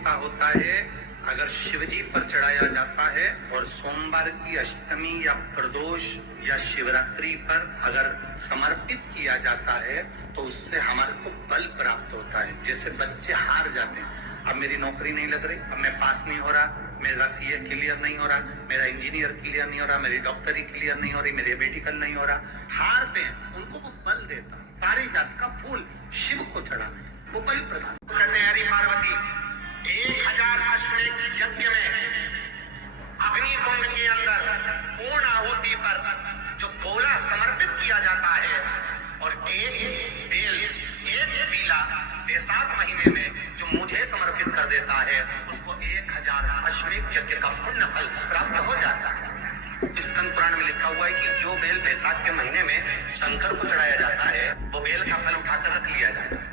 ऐसा होता है, अगर शिवजी पर चढ़ाया जाता है और सोमवार की अष्टमी या प्रदोष या शिवरात्रि पर अगर समर्पित किया जाता है तो उससे हमारे को बल प्राप्त होता है। जैसे बच्चे हार जाते हैं, अब मेरी नौकरी नहीं लग रही, अब मैं पास नहीं हो रहा, मेरा सीए क्लियर नहीं हो रहा, मेरा इंजीनियर क्लियर नहीं हो रहा, मेरी डॉक्टरी क्लियर नहीं हो रही, मेरी मेडिकल नहीं हो रहा, हारते हैं, उनको वो बल देता है। पारिजात का फूल शिव को चढ़ाना है, वो बल प्रदान। कहते हैं हरि पार्वती 1000 अश्वमेध यज्ञ में अग्नि कुंड के अंदर पूर्ण आहुति पर जो गोला समर्पित किया जाता है और एक बेल एक बीला बैसाख महीने में जो मुझे समर्पित कर देता है उसको 1000 अश्वमेध यज्ञ का पुण्य फल प्राप्त हो जाता है। स्कंद पुराण में लिखा हुआ है कि जो बेल बैसाख के महीने में शंकर को चढ़ाया जाता है वो बेल का फल उठाकर रख लिया जाता है।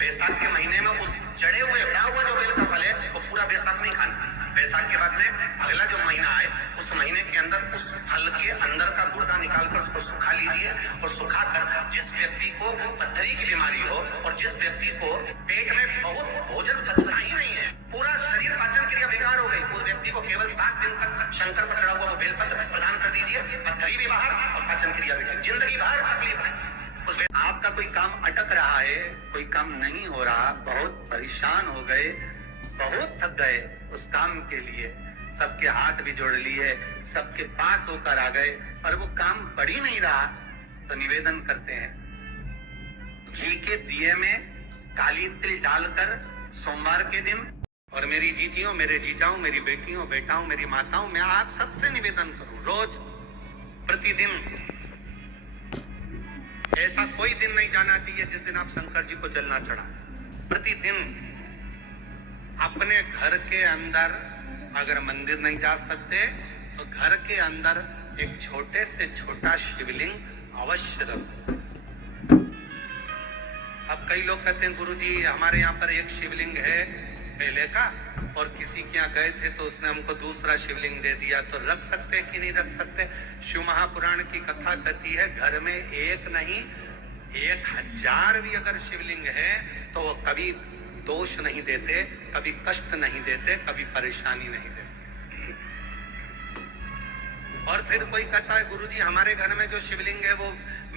बैसाख के महीने में उस चढ़े हुए बड़ा हुआ जो बेल का फल है वो पूरा बैसाख नहीं खाना। बैसाख के बाद में अगला जो महीना आए उस महीने के अंदर उस फल के अंदर का गुर्दा निकालकर उसको सुखा लीजिए और सुखाकर जिस व्यक्ति को पथरी की बीमारी हो और जिस व्यक्ति को पेट में बहुत भोजन पचना ही नहीं है, पूरा शरीर पाचन क्रिया बेकार हो गई, उस व्यक्ति को केवल 7 दिन तक शंकर पर चढ़ा हुआ बेलपत्र प्रदान कर दीजिए। पथरी भी बाहर और पाचन क्रिया भी, जिंदगी भर तकलीफ है। आपका कोई काम अटक रहा है, कोई काम नहीं हो रहा, बहुत परेशान हो गए, बहुत थक गए उस काम के लिए, सबके हाथ भी जोड़ लिए, सबके पास होकर आ गए और वो काम बढ़ ही नहीं रहा, तो निवेदन करते हैं घी के दिए में काली तिल डालकर सोमवार के दिन। और मेरी जीजियों, मेरे जीजाओं, मेरी बेटियों, बेटाओं, मेरी माताओं, मैं आप सबसे निवेदन करूं, रोज प्रतिदिन ऐसा कोई दिन नहीं जाना चाहिए जिस दिन आप शंकर जी को जल ना चढ़ा। प्रतिदिन अपने घर के अंदर, अगर मंदिर नहीं जा सकते तो घर के अंदर एक छोटे से छोटा शिवलिंग अवश्य रखो। अब कई लोग कहते हैं गुरुजी हमारे यहाँ पर एक शिवलिंग है पहले का और किसी के यहाँ गए थे तो उसने हमको दूसरा शिवलिंग दे दिया, तो रख सकते कि नहीं रख सकते? शिव महापुराण की कथा कहती है घर में एक नहीं 1000 भी अगर शिवलिंग है तो वो कभी दोष नहीं देते, कभी कष्ट नहीं देते, कभी परेशानी नहीं देते। और फिर कोई कहता है गुरुजी हमारे घर में जो शिवलिंग है वो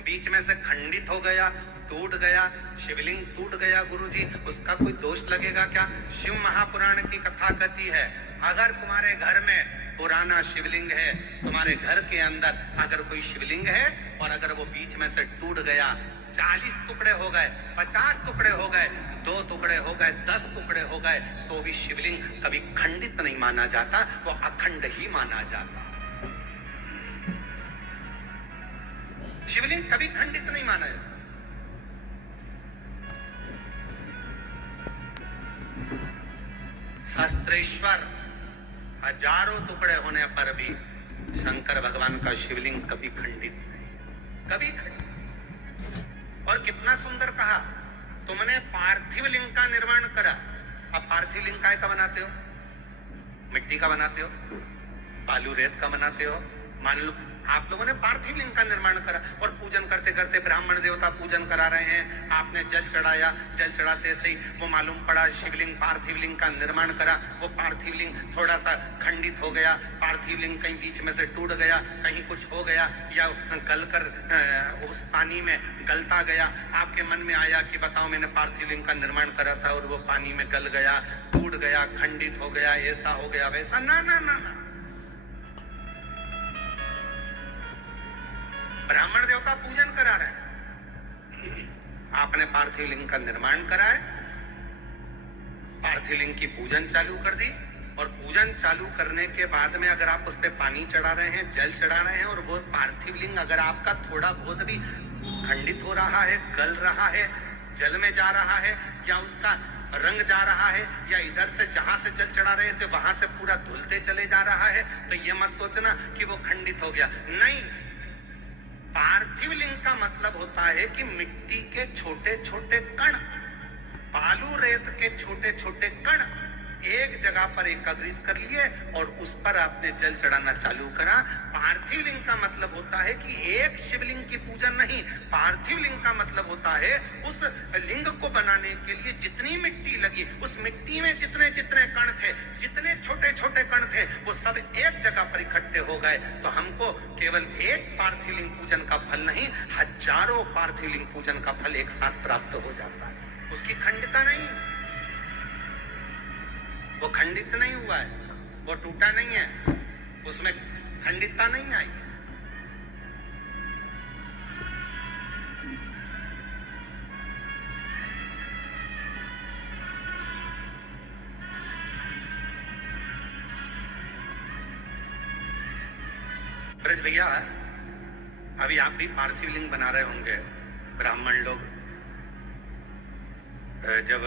बीच में से खंडित हो गया, टूट गया, शिवलिंग टूट गया गुरुजी, उसका कोई दोष लगेगा क्या? शिव महापुराण की कथा कहती है अगर तुम्हारे घर में पुराना शिवलिंग है, तुम्हारे घर के अंदर अगर कोई शिवलिंग है और अगर वो बीच में से टूट गया, 40 टुकड़े हो गए, 50 टुकड़े हो गए, 2 टुकड़े हो गए, 10 टुकड़े हो गए, तो भी शिवलिंग कभी खंडित नहीं माना जाता, वो अखंड ही माना जाता। शिवलिंग कभी खंडित नहीं माना जाता। शास्त्रेश्वर हजारों टुकड़े होने पर भी शंकर भगवान का शिवलिंग कभी खंडित नहीं, कभी खंडित। और कितना सुंदर कहा, तुमने पार्थिव लिंग का निर्माण करा। अब पार्थिव लिंग काय का बनाते हो? मिट्टी का बनाते हो, बालू रेत का बनाते हो। मान लो आप लोगों ने पार्थिव लिंग का निर्माण करा और पूजन करते करते ब्राह्मण देवता पूजन करा रहे हैं, आपने जल चढ़ाया, जल चढ़ाते से ही वो मालूम पड़ा शिवलिंग पार्थिव लिंग का निर्माण करा, वो पार्थिव लिंग थोड़ा सा खंडित हो गया, पार्थिव लिंग कहीं बीच में से टूट गया, कहीं कुछ हो गया या गलकर उस पानी में गलता गया। आपके मन में आया कि बताओ मैंने पार्थिव लिंग का निर्माण करा था और वो पानी में गल गया, टूट गया, खंडित हो गया, ऐसा हो गया वैसा, ना ना ना ना। ब्राह्मण देवता पूजन करा रहे हैं, आपने पार्थिव लिंग का निर्माण करा है, पार्थिव लिंग की पूजन चालू कर दी और पूजन चालू करने के बाद में अगर आप उस पर पानी चढ़ा रहे हैं, जल चढ़ा रहे हैं और वो पार्थिव लिंग अगर आपका थोड़ा बहुत भी खंडित हो रहा है, गल रहा है, जल में जा रहा है या उसका रंग जा रहा है या इधर से जहां से जल चढ़ा रहे थे वहां से पूरा धुलते चले जा रहा है, तो ये मत सोचना कि वो खंडित हो गया। नहीं, पार्थिव लिंग का मतलब होता है कि मिट्टी के छोटे छोटे कण, बालू रेत के छोटे छोटे कण एक जगह पर एकत्रित कर लिए और उस पर आपने जल चढ़ाना चालू करा। पार्थिव लिंग का मतलब होता है कि एक शिवलिंग की पूजन नहीं, पार्थिव लिंग का मतलब होता है उस लिंग को बनाने के लिए जितनी मिट्टी लगी, उस मिट्टी में जितने जितने कण थे, जितने छोटे छोटे कण थे, वो सब एक जगह पर इकट्ठे हो गए। तो हमको केवल एक पार्थिव लिंग पूजन का फल नहीं, हजारों पार्थिव लिंग पूजन का फल एक साथ प्राप्त हो जाता है। उसकी खंडिता नहीं, वो खंडित नहीं हुआ है, वो टूटा नहीं है, उसमें खंडितता नहीं आई। ब्रज भैया, अभी आप भी पार्थिव लिंग बना रहे होंगे। ब्राह्मण लोग जब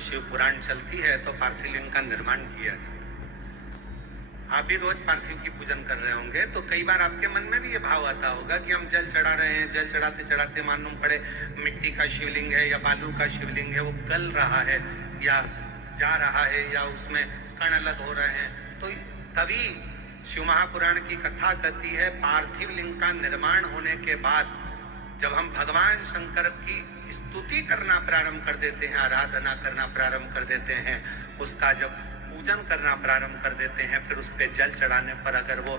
शिव पुराण चलती है तो पार्थिव लिंग का निर्माण किया जाता है। आप भी रोज पार्थिव की पूजन कर रहे होंगे, तो कई बार आपके मन में भी ये भाव आता होगा कि हम जल चढ़ा रहे हैं, जल चढ़ाते चढ़ाते मालूम पड़े मिट्टी का शिवलिंग है या बालू का शिवलिंग है, वो गल रहा है या जा रहा है या उसमें कण अलग हो रहे हैं। तो तभी शिव महापुराण की कथा कहती है, पार्थिव लिंग का निर्माण होने के बाद जब हम भगवान शंकर की स्तुति करना प्रारंभ कर देते हैं, आराधना करना प्रारंभ कर देते हैं, उसका जब पूजन करना प्रारंभ कर देते हैं, फिर उस पे जल चढ़ाने पर अगर वो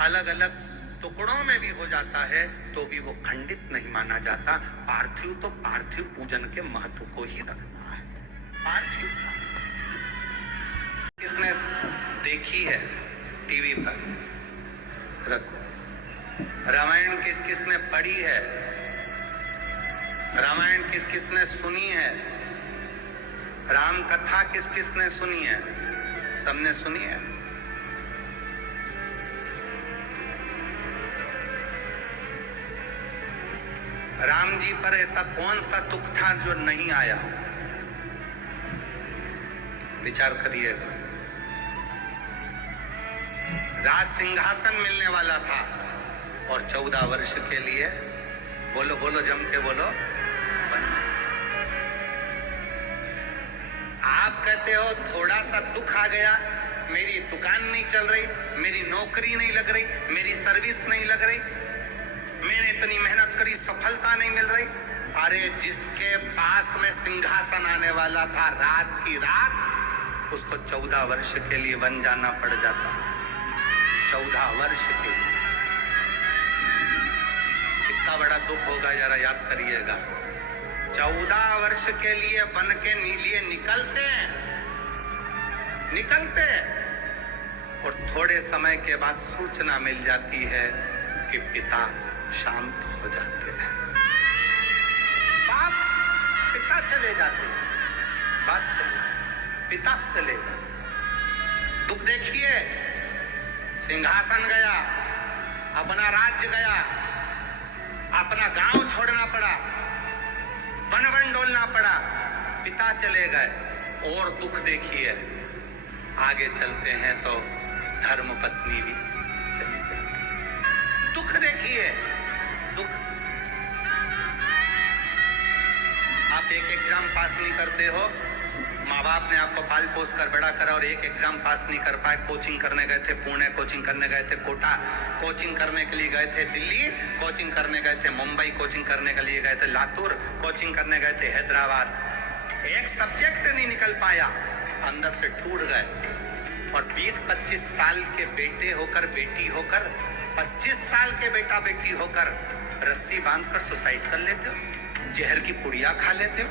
अलग अलग टुकड़ों में भी हो जाता है तो भी वो खंडित नहीं माना जाता। पार्थिव तो पार्थिव पूजन के महत्व को ही रखता है। पार्थिव किसने देखी है टीवी पर, रखो। रामायण किस किसने पढ़ी है, रामायण किस किसने सुनी है, राम कथा किस किसने सुनी है, सबने सुनी है। राम जी पर ऐसा कौन सा दुख था जो नहीं आया, विचार करिएगा। राज सिंहासन मिलने वाला था और 14 वर्ष के लिए, बोलो बोलो जम के बोलो, आप कहते हो थोड़ा सा दुख आ गया, मेरी दुकान नहीं चल रही, मेरी नौकरी नहीं लग रही, मेरी सर्विस नहीं लग रही, मैंने इतनी मेहनत करी, सफलता नहीं मिल रही। अरे जिसके पास में सिंहासन आने वाला था, रात की रात उसको 14 वर्ष के लिए वन जाना पड़ जाता। 14 वर्ष के, कितना बड़ा दुख होगा जरा याद करिएगा। 14 वर्ष के लिए वन के लिए निकलते और थोड़े समय के बाद सूचना मिल जाती है कि पिता शांत हो जाते हैं, बाप पिता चले जाते हैं, बाप चले, पिता चले गए। दुख देखिए, सिंहासन गया, अपना राज्य गया, अपना गांव छोड़ना पड़ा, वन वन डोलना पड़ा, पिता चले गए। और दुख देखिए, आगे चलते हैं तो धर्म पत्नी भी चली जाती है। दुख देखिए, दुख। आप एक एग्जाम पास नहीं करते हो, माँ बाप ने आपको पाल पोस कर बड़ा करा और एक एग्जाम पास नहीं कर पाए, कोचिंग करने गए थे पुणे, कोचिंग करने गए थे कोटा, कोचिंग करने के लिए गए थे दिल्ली, कोचिंग करने गए थे मुंबई, कोचिंग करने के लिए गए थे लातूर, कोचिंग करने गए थे हैदराबाद। एक सब्जेक्ट नहीं निकल पाया, अंदर से टूट गए। और 20-25 साल के बेटे होकर, बेटी होकर, 25 साल के बेटा बेटी होकर रस्सी बांधकर सुसाइड कर लेते हो, जहर की पुड़िया खा लेते हो,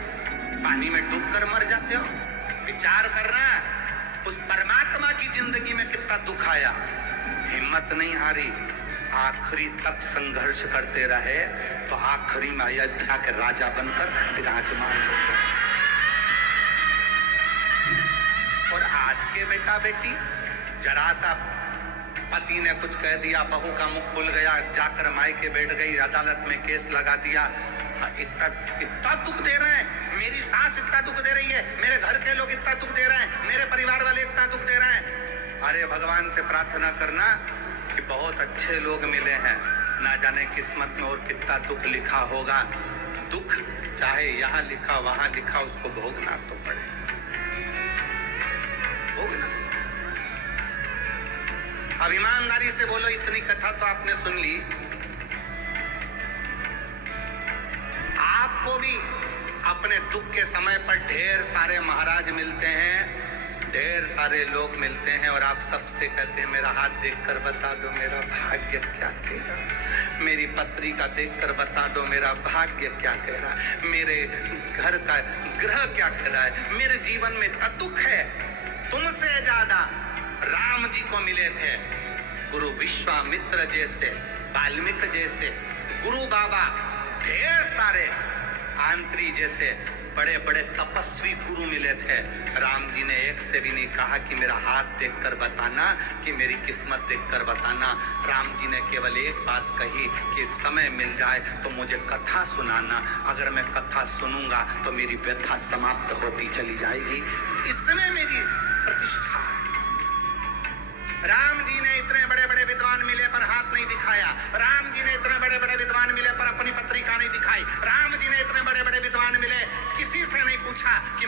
पानी में डूबकर मर जाते हो। विचार करना, उस परमात्मा की जिंदगी में कितना दुख आया, हिम्मत नहीं हारी, आखिरी तक संघर्ष करते रहे, तो आखिरी में अयोध्या के राजा बनकर विराजमान होते। और आज के बेटा बेटी, जरा सा पति ने कुछ कह दिया, बहू का मुख खुल गया, जाकर मायके बैठ गई, अदालत में केस लगा दिया, इतना दुख दे रहे हैं, मेरी सास इतना दुख दे रही है, मेरे घर के लोग इतना दुख दे रहे हैं, मेरे परिवार वाले इतना दुख दे रहे हैं। अरे भगवान से प्रार्थना करना कि बहुत अच्छे लोग मिले हैं, ना जाने किस्मत में और कितना दुख लिखा होगा। दुख चाहे यहाँ लिखा वहां लिखा, उसको भोगना तो पड़ेगा। भोगना। अब ईमानदारी से बोलो, इतनी कथा तो आपने सुन ली, आपको भी अपने दुख के समय पर ढेर सारे महाराज मिलते हैं, ढेर सारे लोग मिलते हैं और आप सबसे कहते हैं मेरा हाथ देखकर बता दो मेरा भाग्य क्या कह रहा है, मेरी पत्री का देखकर बता दो मेरा भाग्य क्या कह रहा है, मेरे घर का ग्रह क्या कह रहा है, मेरे जीवन में दुख है। तुमसे ज्यादा राम जी को मिले थे गुरु विश्वामित्र जैसे, वाल्मीकि जैसे, गुरु बाबा, ढेर सारे आंत्री जैसे बड़े बड़े तपस्वी गुरु मिले थे। राम जी ने एक से भी नहीं कहा कि मेरा हाथ देखकर बताना, कि मेरी किस्मत देखकर बताना। राम जी ने केवल एक बात कही कि समय मिल जाए तो मुझे कथा सुनाना, अगर मैं कथा सुनूंगा तो मेरी व्यथा समाप्त होती चली जाएगी, इसमें मेरी प्रतिष्ठा। राम जी ने इतने बड़े बड़े विद्वान मिले पर हाथ नहीं दिखाया, राम जी ने इतने बड़े बड़े विद्वान मिले पर अपनी पत्रिका नहीं दिखाई, राम जी ने इतने बड़े बड़े विद्वान मिले, किसी से नहीं पूछा कि